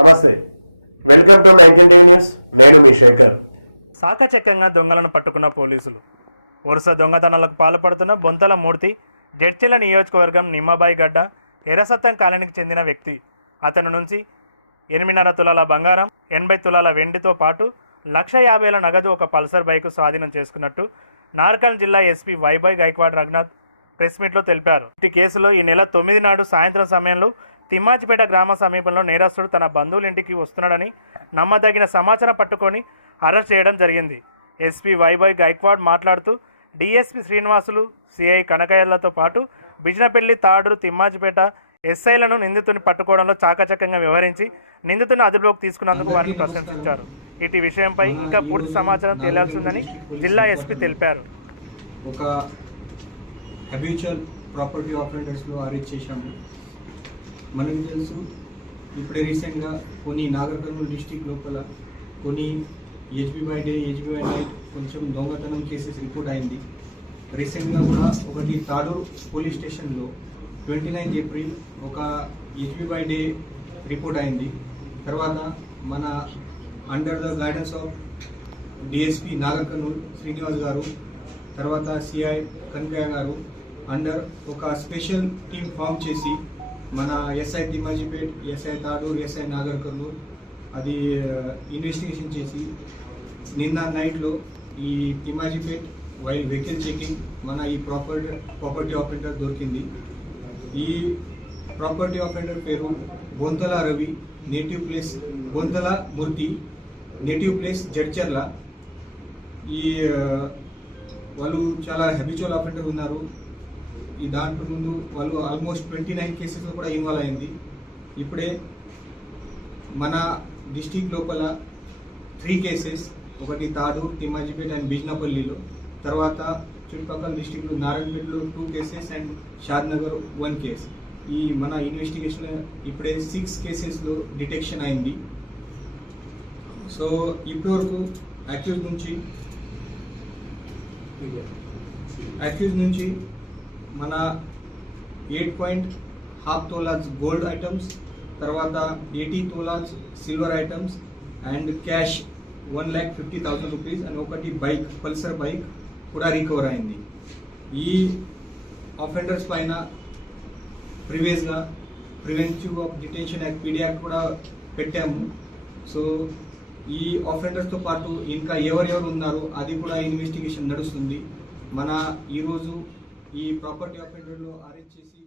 నమస్తే. Welcome to news. నేను మీ శేఖర్. సాకచక్యంగా దొంగలను పట్టుకున్న పోలీసులు. వరుస దొంగతనాలకు పాల్పడుతున్న బొంతల మూర్తి జడ్చిల నియోజకవర్గం నిమ్మబాయి గడ్డ ఎరసత్వం కాలనీకి చెందిన వ్యక్తి. అతని నుంచి ఎనిమిదిన్నర తులాల బంగారం ఎనభై తులాల వెండితో పాటు లక్ష యాభైల నగదు ఒక పల్సర్ బైకు స్వాధీనం చేసుకున్నట్టు నార్కల్ జిల్లా ఎస్పీ వైబాయ్ గైక్వాడ్ రఘునాథ్ ప్రెస్ మీట్లో తెలిపారు. ఈ కేసులో ఈ నెల తొమ్మిది నాడు సాయంత్రం సమయంలో తిమ్మాజిపేట గ్రామ సమీపంలో నేరస్తుడు తన బంధువుల ఇంటికి వస్తున్నాడని నమ్మదగిన సమాచారం పట్టుకొని అరెస్ట్ చేయడం జరిగింది. ఎస్పీ వైభాయ్ గైక్వాడ్ మాట్లాడుతూ డిఎస్పీ శ్రీనివాసులు సిఐ కనకయ్యలతో పాటు బిజినపల్లి తాడు తిమ్మాజిపేట ఎస్ఐలను నిందితుని పట్టుకోవడంలో చాకచక్యంగా వ్యవహరించి నిందితుని అదుపులోకి తీసుకున్నందుకు వారిని ప్రశంసించారు. ఇటు విషయంపై ఇంకా పూర్తి సమాచారం తెలియాల్సిందని జిల్లా ఎస్పీ తెలిపారు. ఒక ప్రాపర్టీ ఆపరేటర్స్లో అరెస్ట్ చేశాము. మనకు తెలుసు. ఇప్పుడే రీసెంట్గా కొన్ని నాగర్ కర్నూలు డిస్టిక్ లోపల కొన్ని HB by day HB by night కొంచెం దొంగతనం కేసెస్ రిపోర్ట్ అయింది. రీసెంట్గా కూడా ఒకటి తాడూరు పోలీస్ స్టేషన్లో ట్వంటీ నైన్త్ ఏప్రిల్ ఒక హెచ్బి బై డే రిపోర్ట్ అయింది. తర్వాత మన under the guidance of DSP Nagar Srinivas garu తర్వాత సిఐ కన్వయ్య గారు అండర్ ఒక స్పెషల్ టీం ఫామ్ చేసి మన SI Thimmajipet SI Tadur SI Nagar Kurnool అది ఇన్వెస్టిగేషన్ చేసి నిన్న నైట్లో ఈ తిమ్మాజీపేట్ వైల్ వెహికల్ చెకింగ్ మన ఈ ప్రాపర్టీ ప్రాపర్టీ ఆపరేటర్ దొరికింది. ఈ ప్రాపర్టీ ఆపరేటర్ పేరు Bonthala Ravi native place Bonthala Murthy native place Jadcherla. ఈ వాళ్ళు చాలా హ్యాబిచువల్ ఆపరేటర్ ఉన్నారు. ఈ దాంట్లో ముందు వాళ్ళు ఆల్మోస్ట్ ట్వంటీ నైన్ కేసెస్లో కూడా ఇన్వాల్వ్ అయింది. ఇప్పుడే మన డిస్టిక్ లోపల త్రీ కేసెస్ ఒకటి తాడు తిమ్మాజిపేట్ అండ్ బిజ్నపల్లిలో. తర్వాత చుట్టుపక్కల డిస్టిక్లో నారాయణపేటలో two cases and Shadnagar one case ఈ మన ఇన్వెస్టిగేషన్ ఇప్పుడే సిక్స్ కేసెస్లో డిటెక్షన్ అయింది. సో ఇప్పటివరకు అక్యూజ్ నుంచి అక్యూజ్ నుంచి మన eight point half tolas gold items తర్వాత eighty tolas silver items and cash one lakh fifty thousand rupees and ఒకటి బైక్ పల్సర్ బైక్ కూడా రికవర్ అయింది. ఈ అఫెండర్స్ పైన ప్రివియస్గా preventive of detention act PD Act కూడా పెట్టాము. సో ఈ ఆఫెండర్స్తో పాటు ఇంకా ఎవరెవరు ఉన్నారో అది కూడా ఇన్వెస్టిగేషన్ నడుస్తుంది. మన ఈరోజు ఈ ప్రాపర్టీ ఆఫెండర్లో అరెస్ట్ చేసి